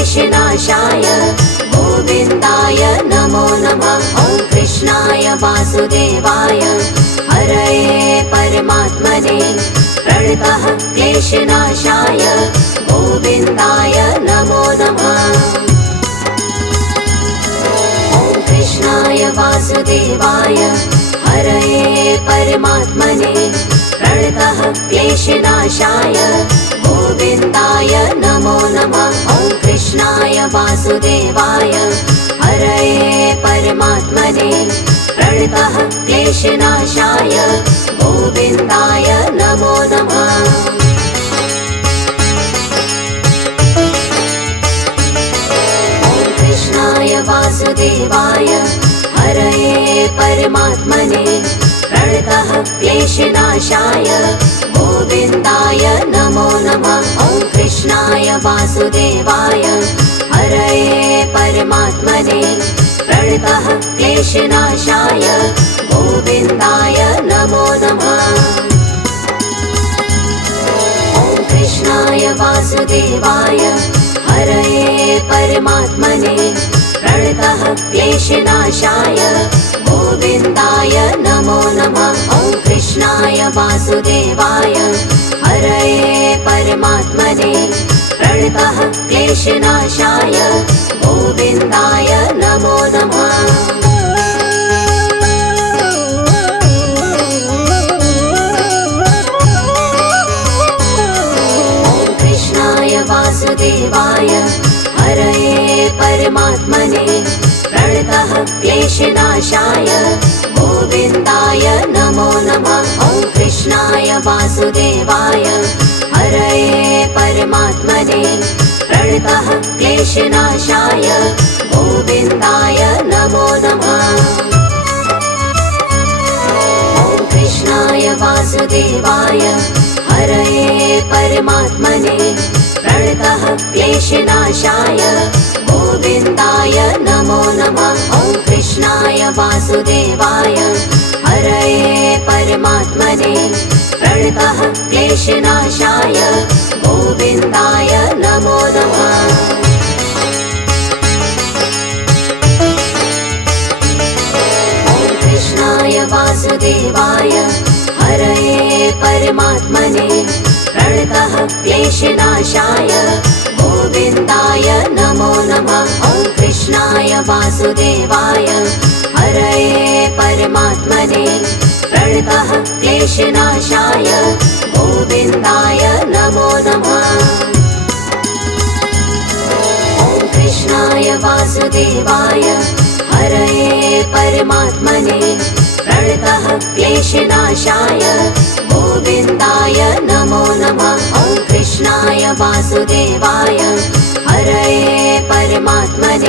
क्लेशनाशाय गोविन्दाय नमो नमः। ॐ कृष्णाय वासुदेवाय हरये परमात्मने प्रणतः क्लेशनाशाय गोविन्दाय नमो नमः। ॐ कृष्णाय वासुदेवाय हरये परमात्मने प्रणतः क्लेशनाशाय गोविन्दाय नमो नमः। ॐ कृष्णाय वासुदेवाय हरये परमात्मने प्रणतः क्लेशनाशाय गोविन्दाय नमो नमः। ॐ कृष्णाय वासुदेवाय हरये परमात्मने प्रणतः क्लेशनाशाय गोविन्दाय नमो नमः। ॐ कृष्णाय वासुदेवाय हरये परमात्मने प्रणतः क्लेशनाशाय गोविन्दाय नमो नमः। ॐ कृष्णाय वासुदेवाय हरये परमात्मने प्रणतः क्लेशनाशाय गोविन्दाय नमो नमः। ॐ कृष्णाय वासुदेवाय हरये परमात्मने प्रणतः क्लेशनाशाय गोविन्दाय नमो नमः। ॐ कृष्णाय वासुदेवाय हरये परमात्मने प्रणतः क्लेशनाशाय गोविन्दाय नमो नमः। ॐ कृष्णाय वासुदेवाय हरये परमात्मने प्रणतः क्लेशनाशाय गोविन्दाय नमो नमः। ॐ कृष्णाय वासुदेवाय हरये परमात्मने प्रणतः क्लेशनाशाय गोविन्दाय नमो नमः। ॐ कृष्णाय वासुदेवाय हरये परमात्मने प्रणतः क्लेशनाशाय गोविन्दाय नमो नमः। ॐ कृष्णाय वासुदेवाय हरये परमात्मने प्रणतः क्लेशनाशाय गोविन्दाय नमो नमः। ॐ कृष्णाय वासुदेवाय हरये परमात्मने प्रणतः क्लेशनाशाय गोविन्दाय नमो नमः। ॐ कृष्णाय वासुदेवाय हरये परमात्मने प्रणतः क्लेशनाशाय गोविन्दाय नमो नमः। ॐ कृष्णाय वासुदेवाय हरये परमात्मने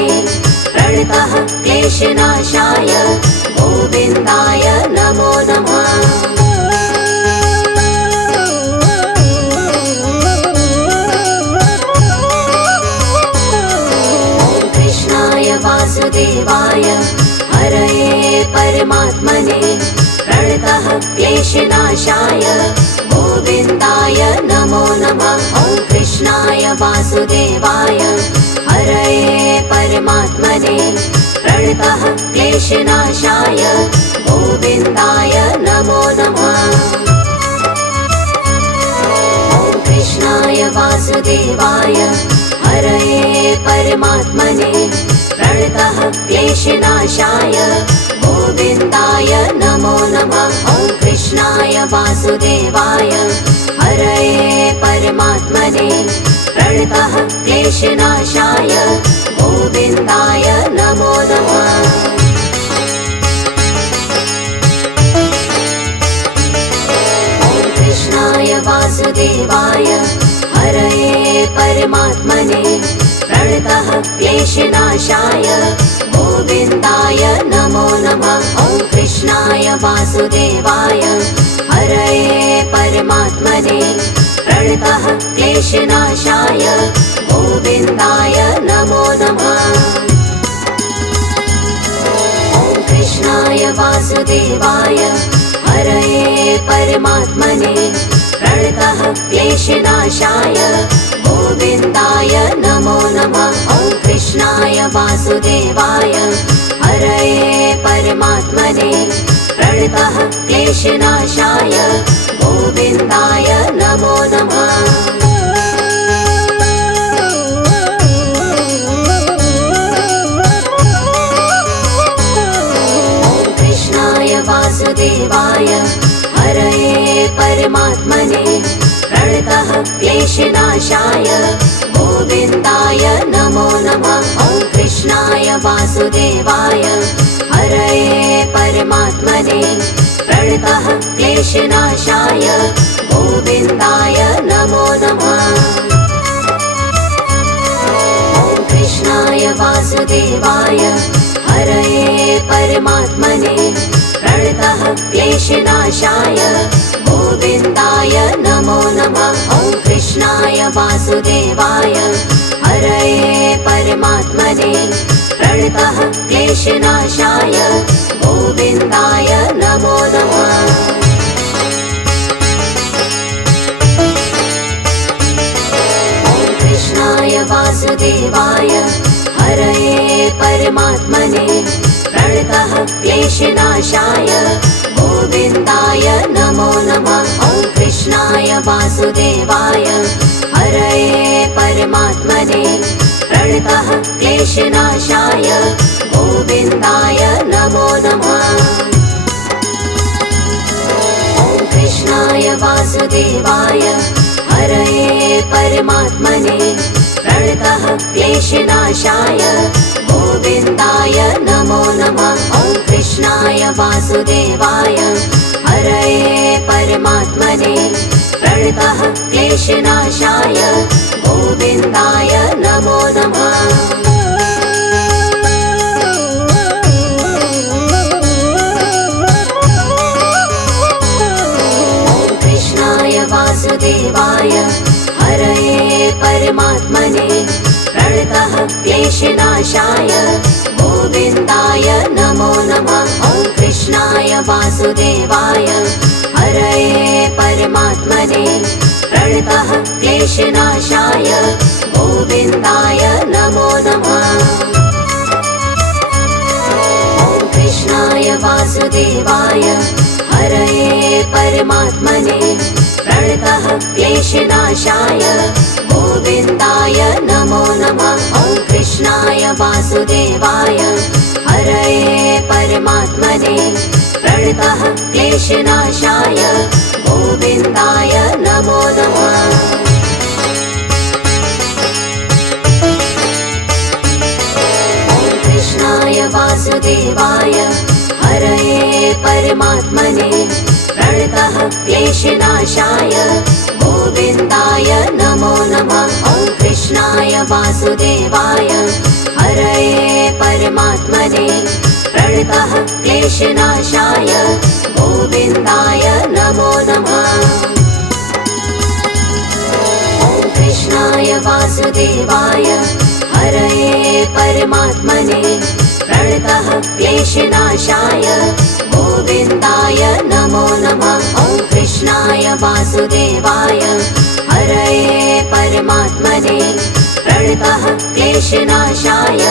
प्रणतः क्लेशनाशाय गोविन्दाय नमो नमः। ॐ कृष्णाय वासुदेवाय हरये परमात्मने प्रणतः क्लेशनाशाय गोविन्दाय नमो नमः। ॐ कृष्णाय वासुदेवाय हरये परमात्मने प्रणतः क्लेशनाशाय गोविन्दाय नमो नमः। ॐ कृष्णाय वासुदेवाय हरये परमात्मने प्रणतः क्लेशनाशाय गोविन्दाय नमो नमः। ॐ कृष्णाय वासुदेवाय हरये परमात्मने प्रणतः क्लेशनाशाय गोविन्दाय नमो नमः। ॐ कृष्णाय वासुदेवाय हरये परमात्मने प्रणतः क्लेशनाशाय गोविन्दाय नमो नमः। ॐ कृष्णाय वासुदेवाय हरये परमात्मने प्रणतः क्लेशनाशाय गोविन्दाय नमो नमः। ॐ कृष्णाय वासुदेवाय हरये परमात्मने प्रणतः क्लेशनाशाय गोविन्दाय नमो नमः। वासुदेवाय हरये परमात्मने प्रणतः क्लेशनाशाय गोविन्दाय नमो नमः। वासुदेवाय हरये परमात्मने प्रणतः क्लेशनाशाय गोविन्दाय नमो नमः। ॐ कृष्णाय वासुदेवाय हरये परमात्मने प्रणतः क्लेशनाशाय गोविन्दाय नमो नमः। ॐ कृष्णाय वासुदेवाय हरये परमात्मने प्रणतः क्लेशनाशाय गोविन्दाय नमो नमः। ॐ कृष्णाय वासुदेवाय हरये परमात्मने प्रणतः क्लेशनाशाय गोविन्दाय नमो नमः। ॐ कृष्णाय वासुदेवाय हरये परमात्मने प्रणतः क्लेशनाशाय गोविन्दाय नमो नमः। ॐ कृष्णाय वासुदेवाय हरये परमात्मने प्रणतः क्लेशनाशाय गोविन्दाय नमो नमः। ॐ कृष्णाय वासुदेवाय हरये परमात्मने प्रणतः क्लेशनाशाय गोविन्दाय नमो नमः। ॐ कृष्णाय वासुदेवाय हरये परमात्मने प्रणतः क्लेशनाशाय गोविन्दाय नमो नमः। ॐ कृष्णाय वासुदेवाय हरये परमात्मने प्रणतः क्लेशनाशाय गोविन्दाय नमो नमः। ॐ कृष्णाय वासुदेवाय हरये परमात्मने प्रणतः क्लेशनाशाय गोविन्दाय नमो नमः। ॐ कृष्णाय वासुदेवाय हरये परमात्मने प्रणतः क्लेशनाशाय गोविन्दाय नमो नमः। ॐ कृष्णाय वासुदेवाय हरये परमात्मने प्रणतः क्लेशनाशाय गोविन्दाय नमो नमः। ॐ कृष्णाय वासुदेवाय हरये परमात्मने प्रणतः क्लेशनाशाय गोविन्दाय नमो नमः। ॐ कृष्णाय वासुदेवाय हरये परमात्मने प्रणतः क्लेशनाशाय गोविन्दाय नमो नमः। ॐ कृष्णाय वासुदेवाय हरये परमात्मने प्रणतः क्लेशनाशाय गोविन्दाय नमो नमः। ॐ कृष्णाय वासुदेवाय हरये परमात्मने प्रणतः क्लेशनाशाय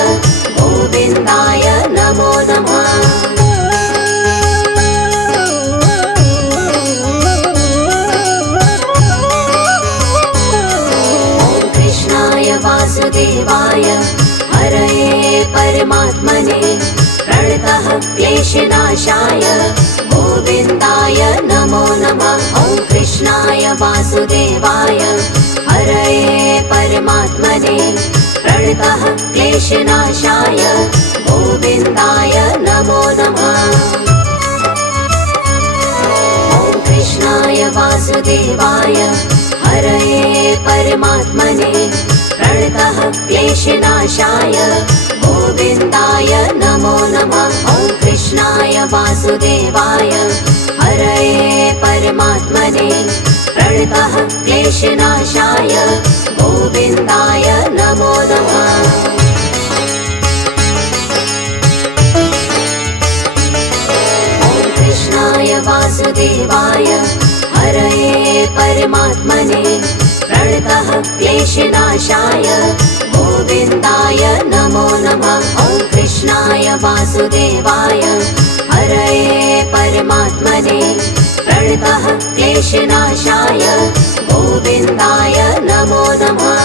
गोविन्दाय नमो नमः। ॐ कृष्णाय वासुदेवाय हरये परमात्मने प्रणतः क्लेशनाशाय गोविन्दाय नमो नमः। ॐ कृष्णाय वासुदेवाय हरये परमात्मने प्रणतः क्लेशनाशाय गोविन्दाय नमो नमः। ॐ कृष्णाय वासुदेवाय हरये परमात्मने प्रणतः क्लेशनाशाय गोविन्दाय नमो नमः। ॐ कृष्णाय वासुदेवाय हरये परमात्मने प्रणतः क्लेशनाशाय गोविन्दाय नमो नमः। ॐ कृष्णाय वासुदेवाय हरये परमात्मने प्रणतः क्लेशनाशाय गोविन्दाय नमो नमः। वासुदेवाय हरये परमात्मने प्रणतः क्लेशनाशाय गोविन्दाय नमो नमः।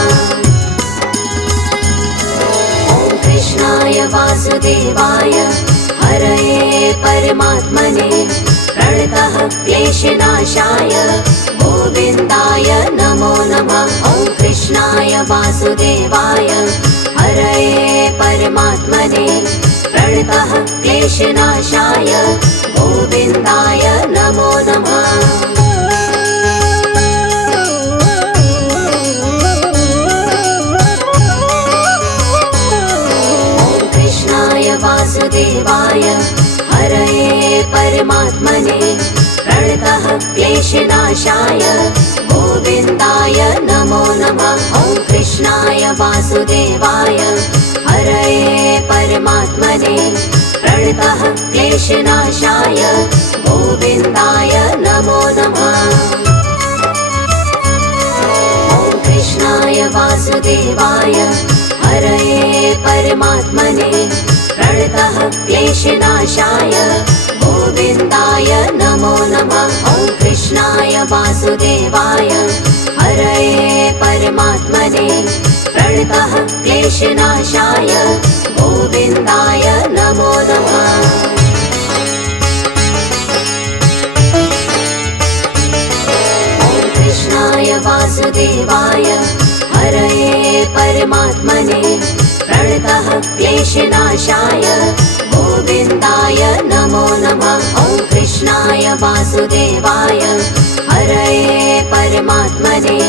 ॐ कृष्णाय वासुदेवाय हरये परमात्मने प्रणतः क्लेशनाशाय गोविन्दाय नमो नमः। ॐ कृष्णाय वासुदेवाय हरये परमात्मने प्रणतः क्लेशनाशाय गोविन्दाय नमो नमः। ॐ कृष्णाय वासुदेवाय हरये परमात्मने प्रणतः क्लेशनाशाय गोविन्दाय नमो नमः। ॐ कृष्णाय वासुदेवाय हरये परमात्मने प्रणतः क्लेशनाशाय गोविन्दाय नमो नमः। ॐ कृष्णाय वासुदेवाय हरये परमात्मने प्रणतः क्लेशनाशाय गोविन्दाय नमो नमः। ॐ कृष्णाय वासुदेवाय हरये परमात्मने प्रणतः क्लेशनाशाय गोविन्दाय नमो नमः। ॐ कृष्णाय वासुदेवाय हरये परमात्मने प्रणतः क्लेशनाशाय गोविन्दाय नमो नमः। ॐ कृष्णाय वासुदेवाय हरये परमात्मने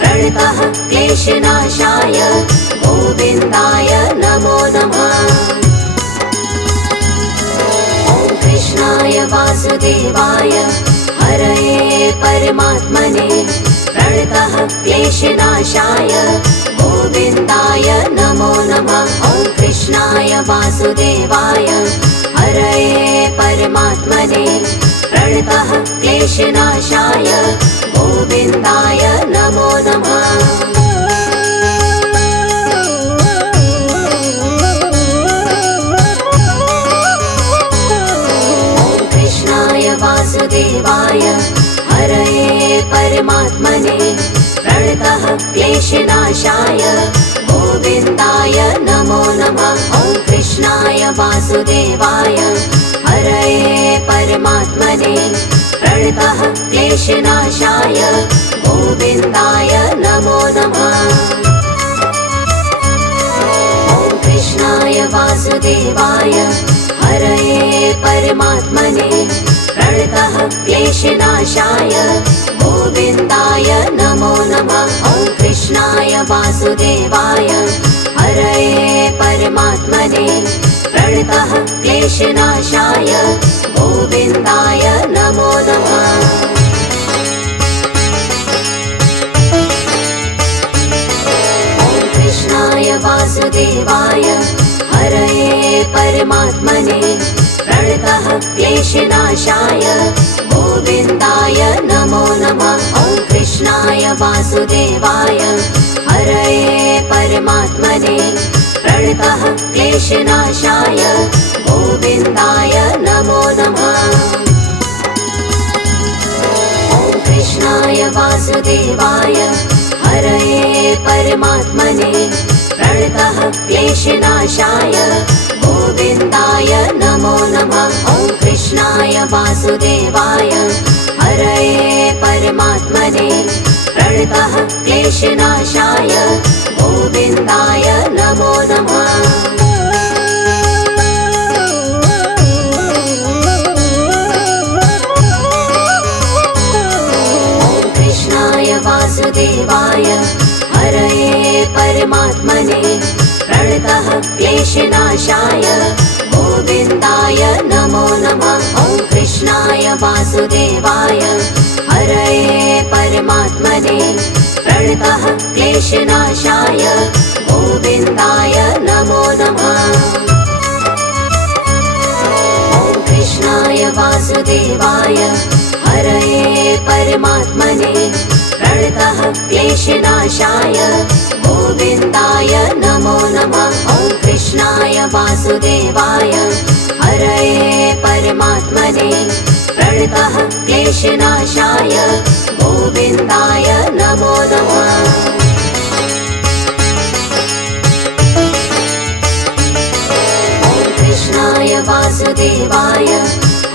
प्रणतः क्लेशनाशाय गोविन्दाय नमो नमः। ॐ कृष्णाय वासुदेवाय हरये परमात्मने प्रणतः क्लेशनाशाय गोविन्दाय नमो नमः। ॐ कृष्णाय वासुदेवाय हरये परमात्मने प्रणतः क्लेशनाशाय गोविन्दाय नमो नमः। ॐ कृष्णाय वासुदेवाय हरये परमात्मने प्रणतः क्लेशनाशाय गोविन्दाय नमो नमः। ॐ कृष्णाय वासुदेवाय हरये परमात्मने प्रणतः क्लेशनाशाय गोविन्दाय नमो नमः। ॐ कृष्णाय वासुदेवाय हरये परमात्मने प्रणतः क्लेशनाशाय गोविन्दाय नमो नमः। ॐ कृष्णाय वासुदेवाय हरये परमात्मने प्रणतः क्लेशनाशाय गोविन्दाय नमो नमः। ॐ कृष्णाय वासुदेवाय हरये परमात्मने प्रणतः क्लेशनाशाय गोविन्दाय नमो नमः। ॐ कृष्णाय वासुदेवाय हरये परमात्मने प्रणतः क्लेशनाशाय गोविन्दाय नमो नमः। ॐ कृष्णाय वासुदेवाय हरये परमात्मने प्रणतः क्लेशनाशाय गोविन्दाय नमो नमः। ॐ कृष्णाय वासुदेवाय हरये परमात्मने प्रणतः क्लेशनाशाय गोविन्दाय नमो नमः। ॐ कृष्णाय वासुदेवाय हरये परमात्मने प्रणतः क्लेशनाशाय गोविन्दाय नमो नमः। ॐ कृष्णाय वासुदेवाय हरये परमात्मने प्रणतः क्लेशनाशाय गोविन्दाय नमो नमः। ॐ कृष्णाय वासुदेवाय हरये परमात्मने प्रणतः क्लेशनाशाय गोविन्दाय नमो नमः। ॐ कृष्णाय वासुदेवाय हरये परमात्मने प्रणतः क्लेशनाशाय गोविन्दाय नमो नमः। ॐ कृष्णाय वासुदेवाय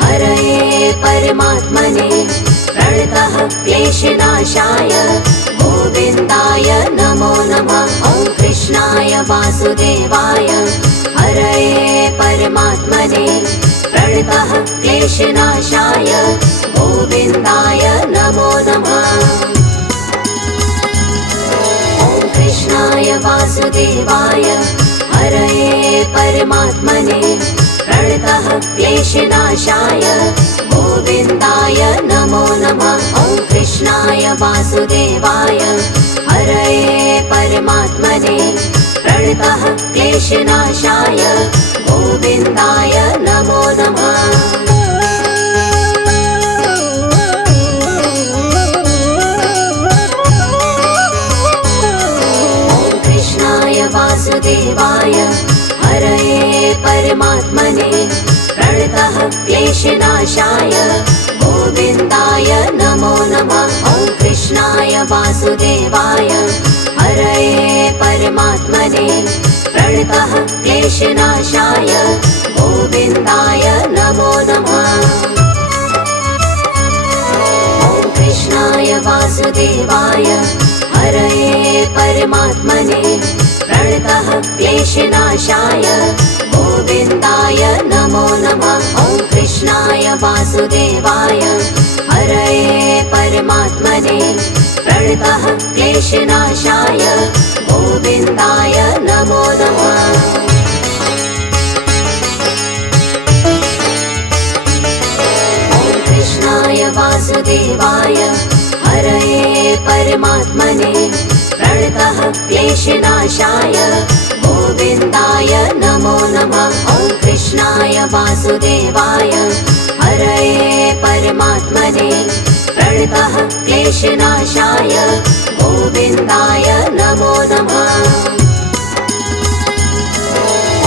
हरये परमात्मने प्रणतः क्लेशनाशाय गोविन्दाय नमो नमः। ॐ कृष्णाय वासुदेवाय हरये परमात्मने प्रणतः क्लेशनाशाय गोविन्दाय नमो नमः। ॐ कृष्णाय वासुदेवाय हरये परमात्मने प्रणतः क्लेशनाशाय गोविन्दाय नमो नमः। ॐ कृष्णाय वासुदेवाय हरये परमात्मने प्रणतः क्लेशनाशाय गोविन्दाय नमो नमः। ॐ कृष्णाय वासुदेवाय हरये परमात्मने प्रणतः क्लेशनाशाय गोविन्दाय नमो नमः। ॐ कृष्णाय वासुदेवाय हरये परमात्मने प्रणतः क्लेशनाशाय गोविन्दाय नमो नमः। ॐ कृष्णाय वासुदेवाय हरये परमात्मने प्रणतः क्लेशनाशाय गोविन्दाय नमो नमः। ॐ कृष्णाय वासुदेवाय हरये परमात्मने प्रणतः क्लेशनाशाय गोविन्दाय नमो नमः। ॐ कृष्णाय वासुदेवाय हरये परमात्मने प्रणतः क्लेशनाशाय गोविन्दाय नमो नमः। ॐ कृष्णाय वासुदेवाय हरये परमात्मने प्रणतः क्लेशनाशाय गोविन्दाय नमो नमः।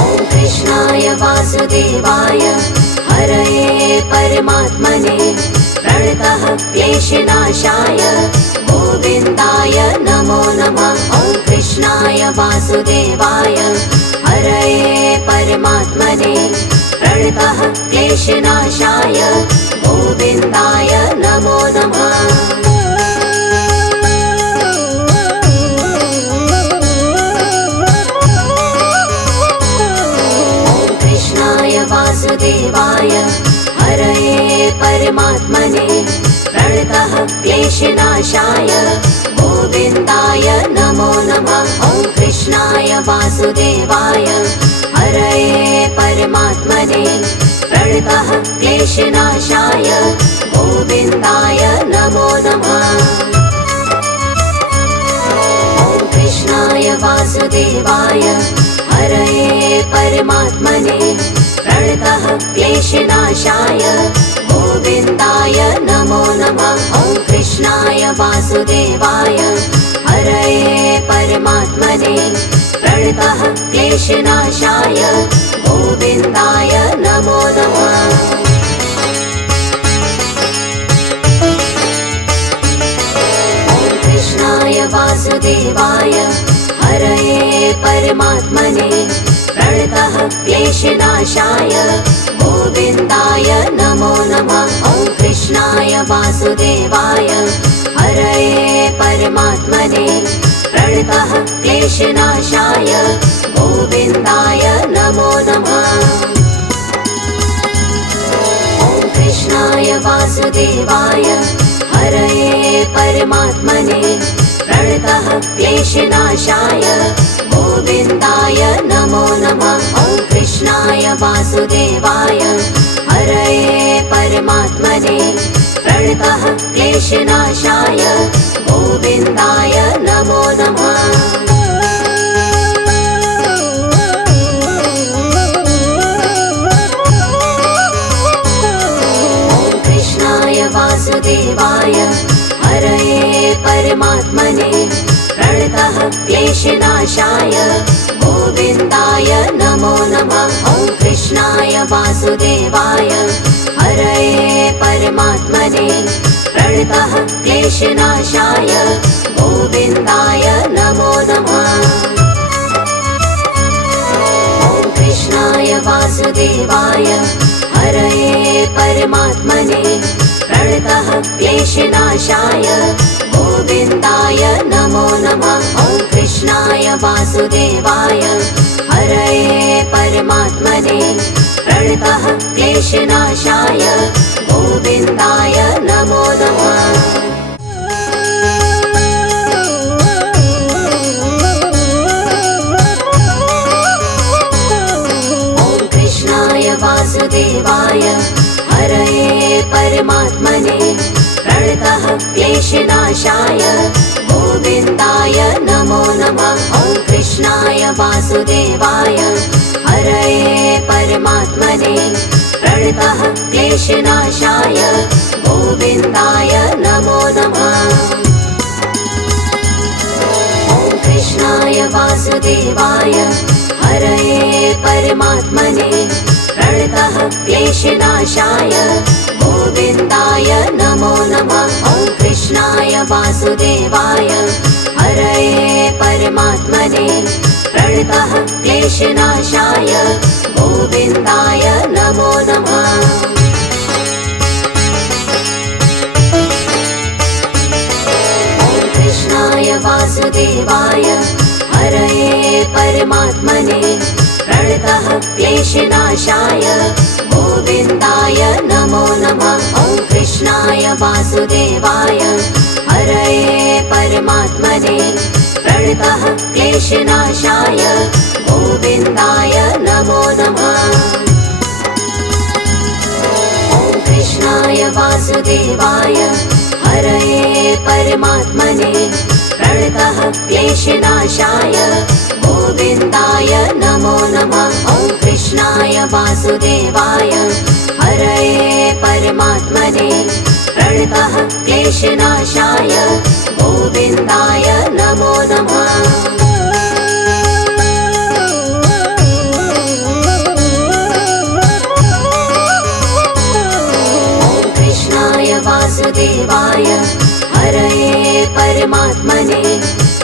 ॐ कृष्णाय वासुदेवाय हरये परमात्मने प्रणतः क्लेशनाशाय गोविन्दाय नमो नमः। ॐ कृष्णाय वासुदेवाय हरये परमात्मने प्रणतः क्लेशनाशाय गोविन्दाय नमो नमः। ॐ कृष्णाय वासुदेवाय हरये परमात्मने प्रणतः क्लेशनाशाय गोविन्दाय नमो नमः। ॐ कृष्णाय वासुदेवाय हरये परमात्मने प्रणतः क्लेशनाशाय गोविन्दाय नमो नमः। ॐ कृष्णाय वासुदेवाय हरये परमात्मने प्रणतः क्लेशनाशाय गोविन्दाय नमो नमः। ॐ कृष्णाय वासुदेवाय हरये परमात्मने प्रणतः क्लेशनाशाय गोविन्दाय नमो नमः। ॐ कृष्णाय वासुदेवाय हरये परमात्मने प्रणतः क्लेशनाशाय गोविन्दाय नमो नमः। ॐ कृष्णाय वासुदेवाय हरये परमात्मने प्रणतः क्लेशनाशाय गोविन्दाय नमो नमः। ॐ कृष्णाय वासुदेवाय हरये परमात्मने प्रणतः क्लेशनाशाय गोविन्दाय नमो नमः। ॐ कृष्णाय वासुदेवाय हरये परमात्मने प्रणतः क्लेशनाशाय गोविन्दाय नमो नमः। ॐ कृष्णाय वासुदेवाय हरये परमात्मने प्रणतः क्लेशनाशाय गोविन्दाय नमो नमः। कृष्णाय वासुदेवाय हरये परमात्मने प्रणतः क्लेशनाशाय गोविन्दाय नमो नमः। ॐ कृष्णाय वासुदेवाय हरये परमात्मने प्रणतः क्लेशनाशाय गोविन्दाय नमो नमः। ॐ कृष्णाय वासुदेवाय हरये परमात्मने प्रणतः क्लेशनाशाय गोविन्दाय नमो नमः। ॐ कृष्णाय वासुदेवाय हरये परमात्मने प्रणतः क्लेशनाशाय गोविन्दाय नमो नमः। ॐ कृष्णाय वासुदेवाय हरये परमात्मने प्रणतः क्लेशनाशाय गोविन्दाय नमो नमः। ॐ कृष्णाय वासुदेवाय हरये परमात्मने प्रणतः क्लेशनाशाय गोविन्दाय नमो नमः। ॐ कृष्णाय वासुदेवाय हरये परमात्मने प्रणतः क्लेशनाशाय गोविन्दाय नमो नमः। ॐ कृष्णाय वासुदेवाय हरये परमात्मने प्रणतः क्लेशनाशाय गोविन्दाय नमो नमः। ॐ कृष्णाय वासुदेवाय हरये परमात्मने प्रणतः क्लेशनाशाय गोविन्दाय नमो नमः। ॐ कृष्णाय वासुदेवाय हरये परमात्मने प्रणतः क्लेशनाशाय गोविन्दाय नमो नमः। ॐ कृष्णाय वासुदेवाय हरये परमात्मने प्रणतः क्लेशनाशाय गोविन्दाय नमो नमः। ॐ कृष्णाय वासुदेवाय हरये परमात्मने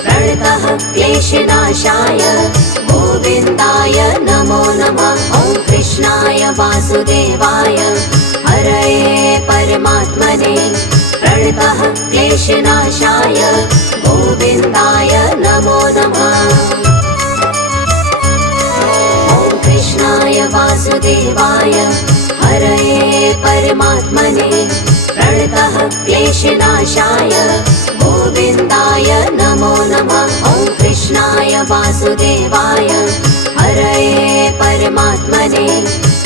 प्रणतः क्लेशनाशाय गोविन्दाय नमो नमः। ॐ कृष्णाय वासुदेवाय हरये परमात्मने प्रणतः क्लेशनाशाय गोविन्दाय नमो नमः। ॐ कृष्णाय वासुदेवाय हरये परमात्मने प्रणतः क्लेशनाशाय गोविन्दाय नमो नमः। ॐ कृष्णाय वासुदेवाय हरये परमात्मने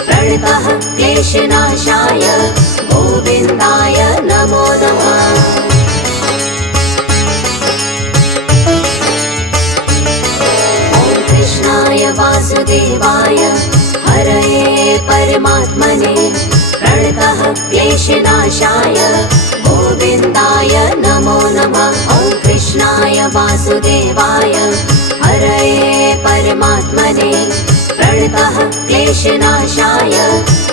प्रणतः क्लेशनाशाय गोविन्दाय नमो नमः। ॐ कृष्णाय वासुदेवाय हरये परमात्मने प्रणतः क्लेशनाशाय गोविन्दाय नमो नमः। ॐ कृष्णाय वासुदेवाय हरये परमात्मने प्रणतः क्लेशनाशाय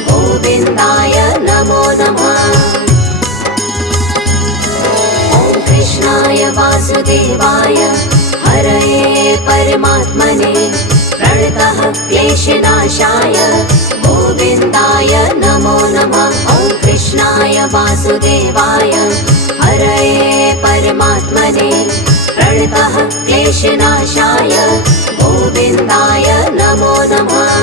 गोविन्दाय नमो नमः। ॐ कृष्णाय वासुदेवाय हरये परमात्मने प्रणतः क्लेशनाशाय गोविन्दाय नमो नमः। ॐ कृष्णाय वासुदेवाय हरये परमात्मने प्रणतः क्लेशनाशाय गोविन्दाय नमो नमः।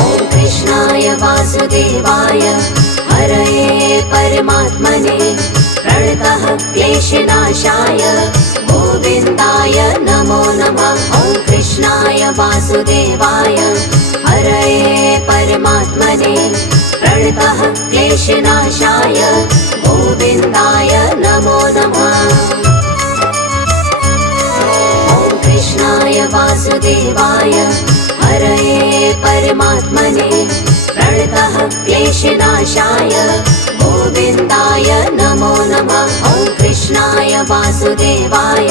ॐ कृष्णाय वासुदेवाय हरये परमात्मने प्रणतः क्लेशनाशाय गोविन्दाय नमो नमः। ॐ कृष्णाय वासुदेवाय हरये परमात्मने प्रणतः क्लेशनाशाय गोविन्दाय नमो नमः। ॐ कृष्णाय वासुदेवाय हरये परमात्मने प्रणतः क्लेशनाशाय गोविन्दाय नमो नमः। ॐ कृष्णाय वासुदेवाय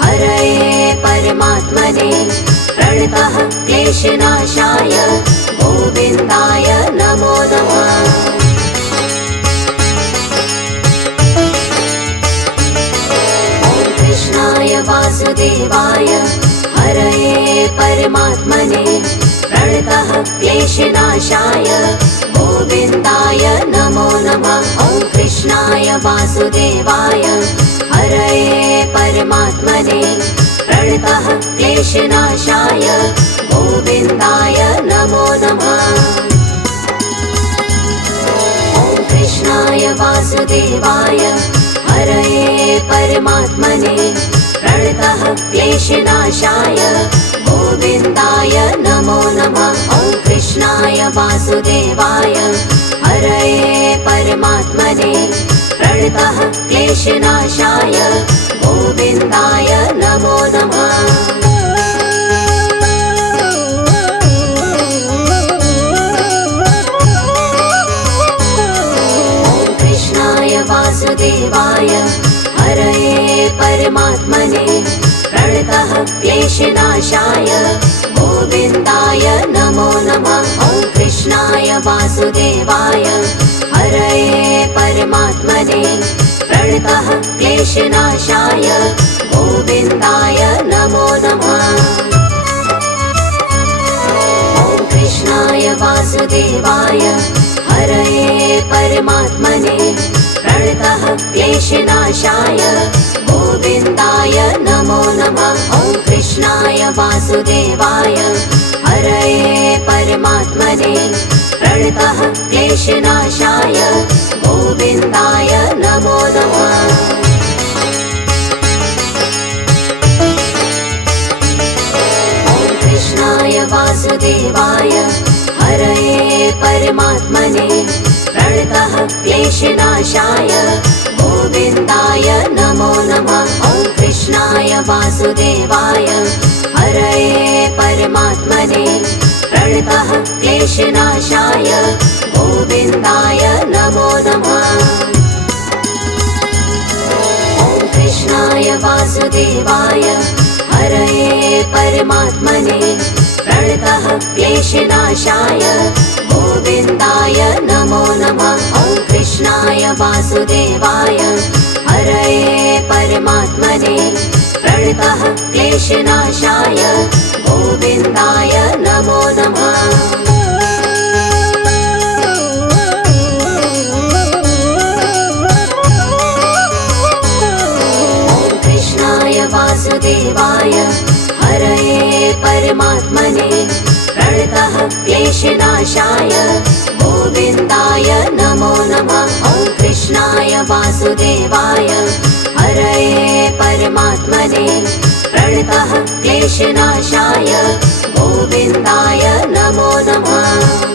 हरये परमात्मने प्रणतः क्लेशनाशाय गोविन्दाय नमो नमः। ॐ कृष्णाय वासुदेवाय हरये परमात्मने प्रणतः क्लेशनाशाय गोविन्दाय नमो नमः। ॐ कृष्णाय वासुदेवाय हरये परमात्मने प्रणतः क्लेशनाशाय गोविन्दाय नमो नमः। ॐ कृष्णाय वासुदेवाय हरये परमात्मने प्रणतः क्लेशनाशाय गोविन्दाय नमो नमः। ॐ कृष्णाय वासुदेवाय हरये परमात्मने प्रणतः क्लेशनाशाय गोविन्दाय नमो नमः। ॐ कृष्णाय वासुदेवाय हरये परमात्मने प्रणतः क्लेशनाशाय गोविन्दाय नमो नमः। ॐ कृष्णाय वासुदेवाय हरये परमात्मने प्रणतः क्लेशनाशाय गोविन्दाय नमो नमः। ॐ कृष्णाय वासुदेवाय हरये परमात्मने प्रणतः क्लेशनाशाय गोविन्दाय नमो नमः। ॐ कृष्णाय वासुदेवाय हरये परमात्मने प्रणतः क्लेशनाशाय गोविन्दाय नमो नमः। ॐ कृष्णाय वासुदेवाय हरये परमात्मने प्रणतः क्लेशनाशाय गोविन्दाय नमो नमः। ॐ कृष्णाय वासुदेवाय हरये परमात्मने प्रणतः क्लेशनाशाय गोविन्दाय नमो नमः। ॐ कृष्णाय वासुदेवाय हरये परमात्मने प्रणतः क्लेशनाशाय गोविन्दाय नमो नमः। ॐ कृष्णाय वासुदेवाय हरये परमात्मने प्रणतः क्लेशनाशाय गोविन्दाय नमो नमः। ॐ कृष्णाय वासुदेवाय हरये परमात्मने प्रणतः क्लेशनाशाय गोविन्दाय नमो नमः। ॐ कृष्णाय वासुदेवाय हरये परमात्मने प्रणतः क्लेशनाशाय गोविन्दाय नमो नमः।